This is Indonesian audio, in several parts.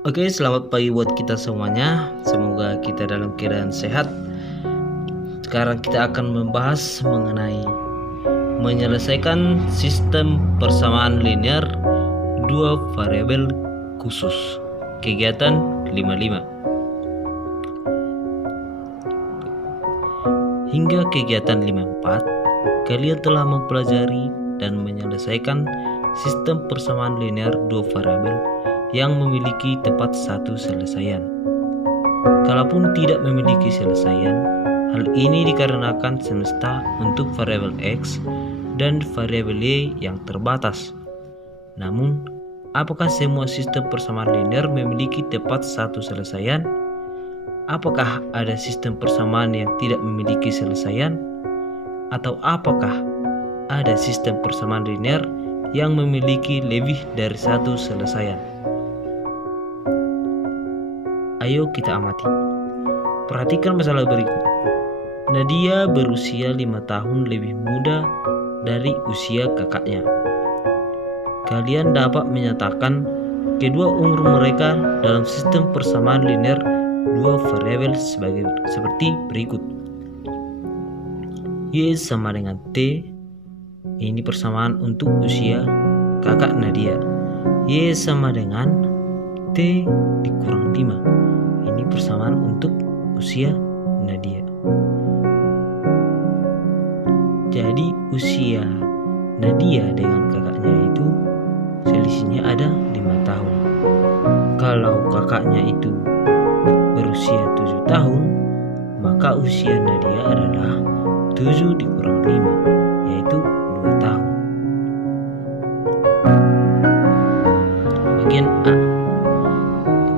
Oke, selamat pagi buat kita semuanya. Semoga kita dalam keadaan sehat. Sekarang kita akan membahas mengenai menyelesaikan sistem persamaan linear dua variabel khusus. Kegiatan 55. Hingga kegiatan 54, kalian telah mempelajari dan menyelesaikan sistem persamaan linear dua variabel yang memiliki tepat satu selesaian. Kalaupun tidak memiliki selesaian, hal ini dikarenakan semesta untuk variabel X dan variabel Y yang terbatas. Namun, apakah semua sistem persamaan linear memiliki tepat satu selesaian? Apakah ada sistem persamaan yang tidak memiliki selesaian? Atau apakah ada sistem persamaan linear yang memiliki lebih dari satu selesaian? Ayo kita amati. Perhatikan masalah berikut. Nadia berusia 5 tahun lebih muda dari usia kakaknya. Kalian dapat menyatakan kedua umur mereka dalam sistem persamaan linear dua variabel seperti berikut. Y sama dengan T. Ini persamaan untuk usia kakak Nadia. Y sama dengan T dikurang 5. Ini persamaan untuk usia Nadia. Jadi usia Nadia dengan kakaknya itu selisihnya ada 5 tahun. Kalau kakaknya itu berusia 7 tahun, maka usia Nadia adalah 7 dikurang 5, yaitu 2 tahun. Bagian A.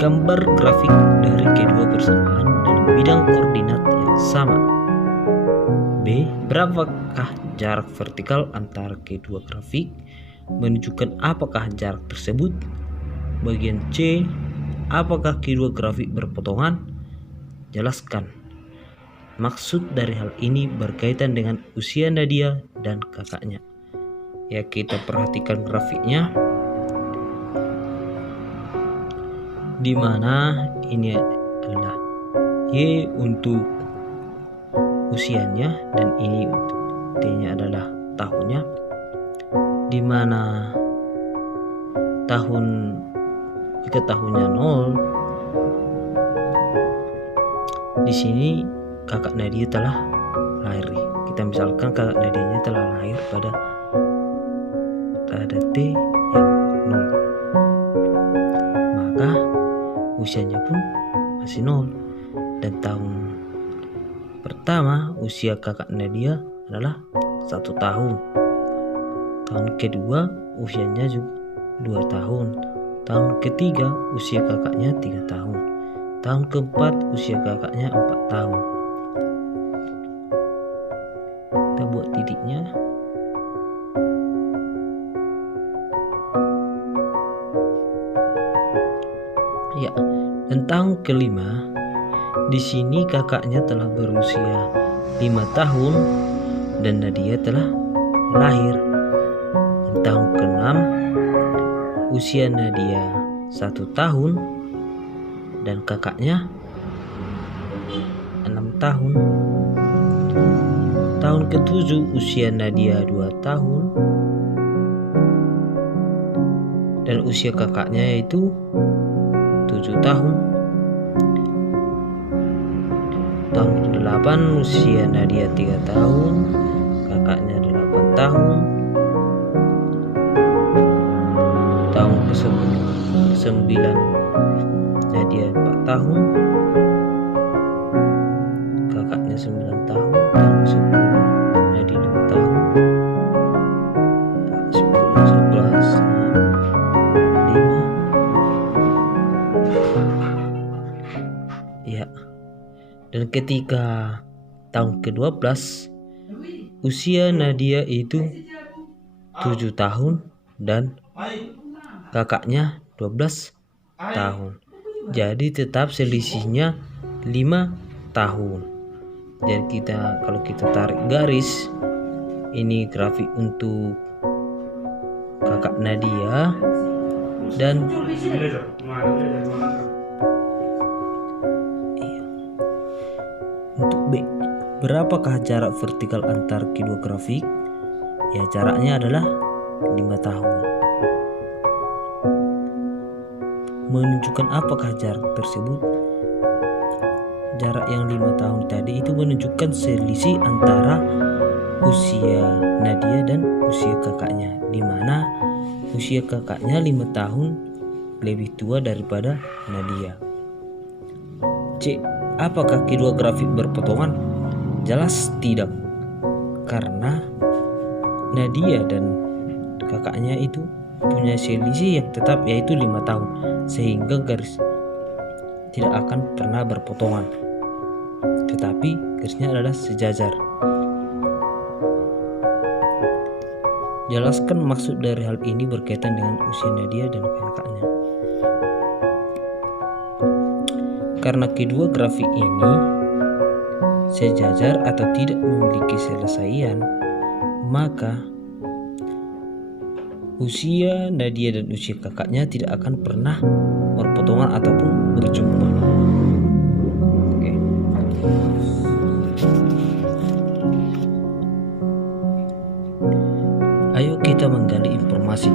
Gambar grafik dari kedua persamaan dalam bidang koordinat yang sama. B. Berapakah jarak vertikal antara kedua grafik? Menunjukkan apakah jarak tersebut. Bagian C. Apakah kedua grafik berpotongan? Jelaskan. Maksud dari hal ini berkaitan dengan usia Nadia dan kakaknya. Ya, kita perhatikan grafiknya. Di mana ini adalah Y untuk usianya dan ini T-nya adalah tahunnya. Di mana jika tahunnya 0, di sini kakak Nadia telah lahir. Kita misalkan kakak Nadia telah lahir pada T yang 0. Maka usianya pun masih 0. Dan tahun pertama usia kakak Nadia adalah 1 tahun. Tahun kedua usianya juga 2 tahun. Tahun ketiga usia kakaknya 3 tahun. Tahun keempat usia kakaknya 4 tahun. Kita buat titiknya. Ya, dan tahun kelima, di sini kakaknya telah berusia 5 tahun dan Nadia telah lahir. Dan tahun ke-6, usia Nadia 1 tahun dan kakaknya 6 tahun. Tahun ke-7 usia Nadia 2 tahun dan usia kakaknya yaitu 7 tahun. Tahun ke-8 usia Nadia 3 tahun, kakaknya 8 tahun. Tahun ke-9 Nadia 4 tahun, kakaknya 9 tahun. Tahun ke-10 Nadia 5 tahun, 10, 11, 5. Ya. Dan ketika tahun ke-12 usia Nadia itu 7 tahun dan kakaknya 12 tahun. Jadi tetap selisihnya 5 tahun. Jadi kalau kita tarik garis, ini grafik untuk kakak Nadia Dan untuk B, berapakah jarak vertikal antar kedua grafik? Ya, jaraknya adalah 5 tahun. Menunjukkan apakah jarak tersebut? Jarak yang 5 tahun tadi itu menunjukkan selisih antara usia Nadia dan usia kakaknya, di mana usia kakaknya 5 tahun lebih tua daripada Nadia. C, apakah kedua grafik berpotongan? Jelas tidak, karena Nadia dan kakaknya itu punya selisih yang tetap, yaitu 5 tahun, sehingga garis tidak akan pernah berpotongan, tetapi garisnya adalah sejajar. Jelaskan maksud dari hal ini berkaitan dengan usia Nadia dan kakaknya. Karena kedua grafik ini sejajar atau tidak memiliki selesaian, maka usia Nadia dan usia kakaknya tidak akan pernah berpotongan ataupun berjumpa. Oke. Ayo kita menggali informasi.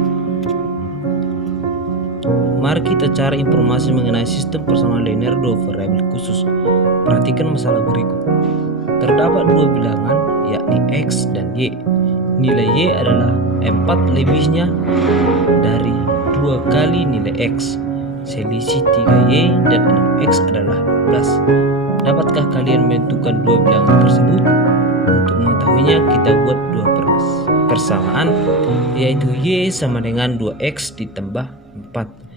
Mari kita cari informasi mengenai sistem persamaan linear dua variabel khusus. Perhatikan masalah berikut. Terdapat dua bilangan, yakni X dan Y. Nilai Y adalah 4 lebihnya dari 2 kali nilai X. Selisih 3Y dan 6X adalah 12. Dapatkah kalian menentukan dua bilangan tersebut? Untuk mengetahuinya, kita buat dua persamaan, yaitu Y sama dengan 2X ditambah 4.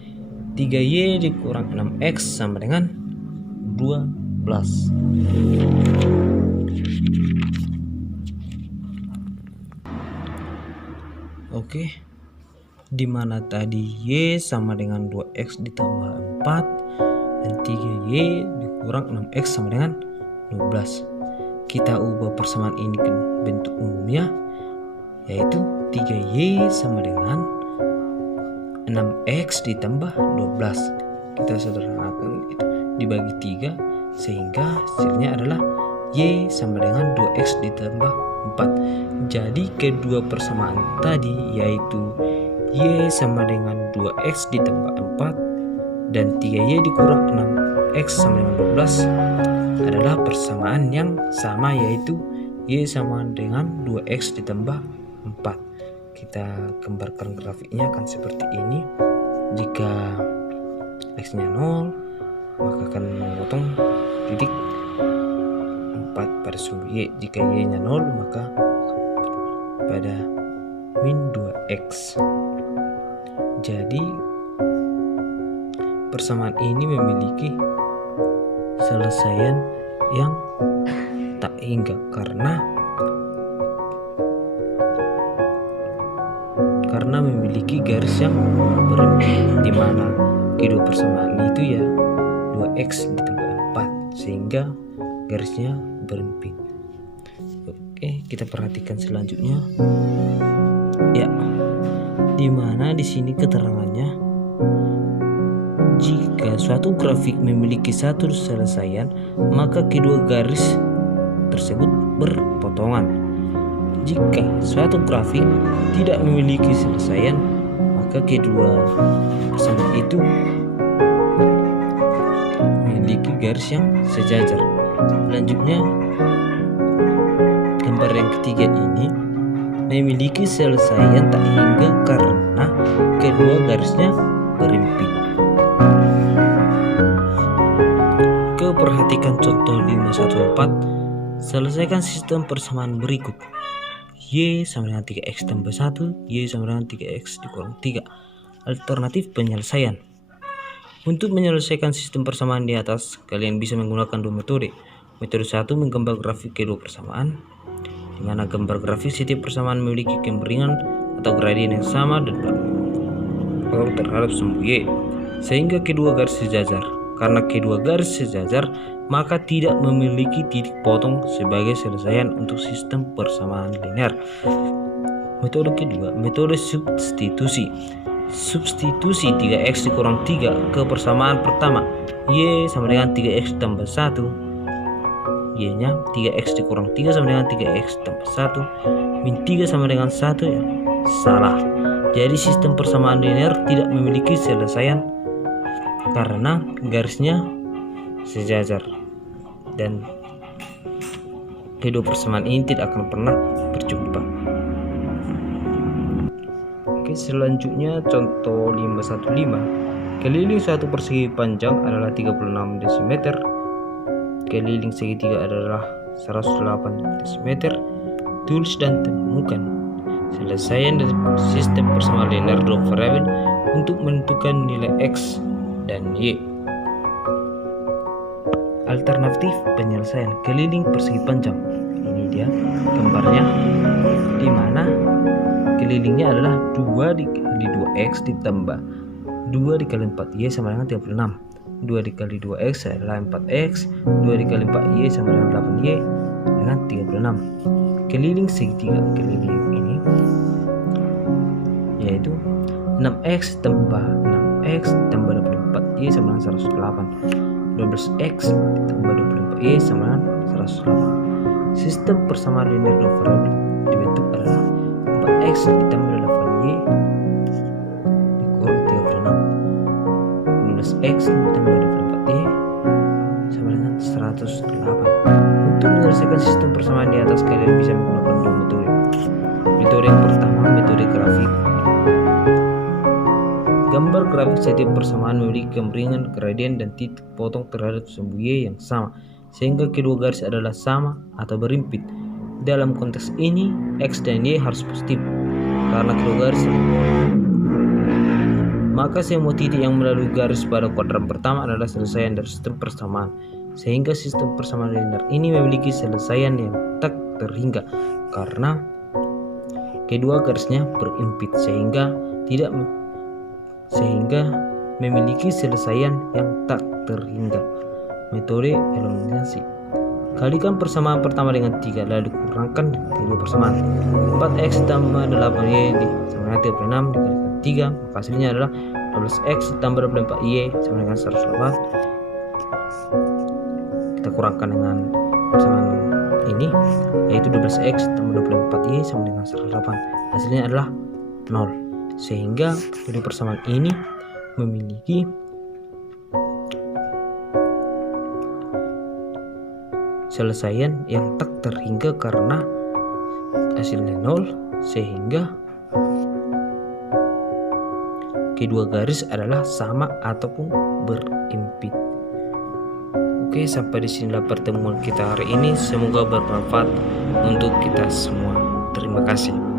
3Y dikurang 6X sama dengan 12. Oke, dimana tadi Y sama dengan 2X ditambah 4 dan 3Y dikurang 6X sama dengan 12. Kita ubah persamaan ini ke bentuk umumnya, yaitu 3Y sama dengan 6X ditambah 12. Kita sederhanakan itu dibagi 3, sehingga hasilnya adalah Y sama dengan 2X ditambah 4. Jadi kedua persamaan tadi, yaitu Y sama dengan 2X ditambah 4 dan 3Y dikurang 6X sama dengan 12 adalah persamaan yang sama, yaitu Y sama dengan 2X ditambah 4. Kita gambarkan grafiknya akan seperti ini. Jika X-nya 0, maka akan memotong titik 4 pada sumbu Y. Jika Y-nya 0, maka pada min 2X. Jadi persamaan ini memiliki selesaian yang tak hingga, karena memiliki garis yang berempit, di mana kedua persamaan itu ya 2X ditambah 4, sehingga garisnya berempit. Oke, kita perhatikan selanjutnya. Ya, di mana di sini keterangannya, jika suatu grafik memiliki satu selesaian, maka kedua garis tersebut berpotongan. Jika suatu grafik tidak memiliki selesaian, maka kedua persamaan itu memiliki garis yang sejajar. Selanjutnya, gambar yang ketiga ini memiliki selesaian tak hingga karena kedua garisnya berempit. Perhatikan contoh 514. Selesaikan sistem persamaan berikut. Y sama dengan 3X tambah 1, Y sama dengan 3X dikurang 3. Alternatif penyelesaian. Untuk menyelesaikan sistem persamaan di atas, kalian bisa menggunakan dua metode. Metode 1 menggambar grafik kedua persamaan, di mana gambar grafik setiap persamaan memiliki kemiringan atau gradien yang sama dan berlaku terhadap sumbu Y, sehingga kedua garis sejajar. Karena kedua garis sejajar, maka tidak memiliki titik potong sebagai selesaian untuk sistem persamaan linear. Metode kedua, metode substitusi. Substitusi 3x dikurang 3 ke persamaan pertama, y sama dengan 3x tambah 1. Y nya 3x dikurang 3 sama dengan 3x tambah 1 min 3 sama dengan 1 ya. Salah. Jadi sistem persamaan linear tidak memiliki selesaian karena garisnya sejajar dan kedua persamaan ini tidak akan pernah berjumpa. Oke, selanjutnya contoh 515. Keliling suatu persegi panjang adalah 36 dm. Keliling segitiga adalah 108 dm. Tulis dan temukan selesaian dari sistem persamaan linear dua variabel untuk menentukan nilai x dan y. Alternatif penyelesaian keliling persegi panjang. Ini dia gambarnya, di mana kelilingnya adalah 2 dikali 2x ditambah 2 dikali 4y sama dengan 36. 2 dikali 2x adalah 4x, 2 dikali 4y sama dengan 8y dengan 36. Keliling segitiga keliling ini yaitu 6x tambah 6x tambah 24y sama dengan 108. 12x tambah 24y sama dengan 108. Sistem persamaan linear dua variabel dibentuk adalah 4x ditambah 8y dikurang 36. 12x ditambah 24y sama dengan 108. Untuk menyelesaikan sistem persamaan di atas, kalian bisa menggunakan dua metode. Metode yang pertama, metode grafik. Gambar grafik setiap persamaan memiliki kemiringan, gradien, dan titik potong terhadap sumbu y yang sama, sehingga kedua garis adalah sama atau berimpit. Dalam konteks ini, x dan y harus positif karena kedua garis. Maka semua titik yang melalui garis pada kuadran pertama adalah selesaian dari sistem persamaan, sehingga sistem persamaan linear ini memiliki selesaian yang tak terhingga karena kedua garisnya berimpit, sehingga memiliki selesaian yang tak terhingga. Metode eliminasi. Kalikan persamaan pertama dengan 3 lalu kurangkan kedua persamaan. 4x tambah 8y sama dengan 36 dikalikan 3, maka hasilnya adalah 12x tambah 24y sama dengan 108. Kita kurangkan dengan persamaan ini, yaitu 12x tambah 24y sama dengan 108. Hasilnya adalah 0. Sehingga kedua persamaan ini memiliki selesaian yang tak terhingga karena hasilnya 0, sehingga kedua garis adalah sama ataupun berimpit. Oke, sampai di sinilah pertemuan kita hari ini. Semoga bermanfaat untuk kita semua. Terima kasih.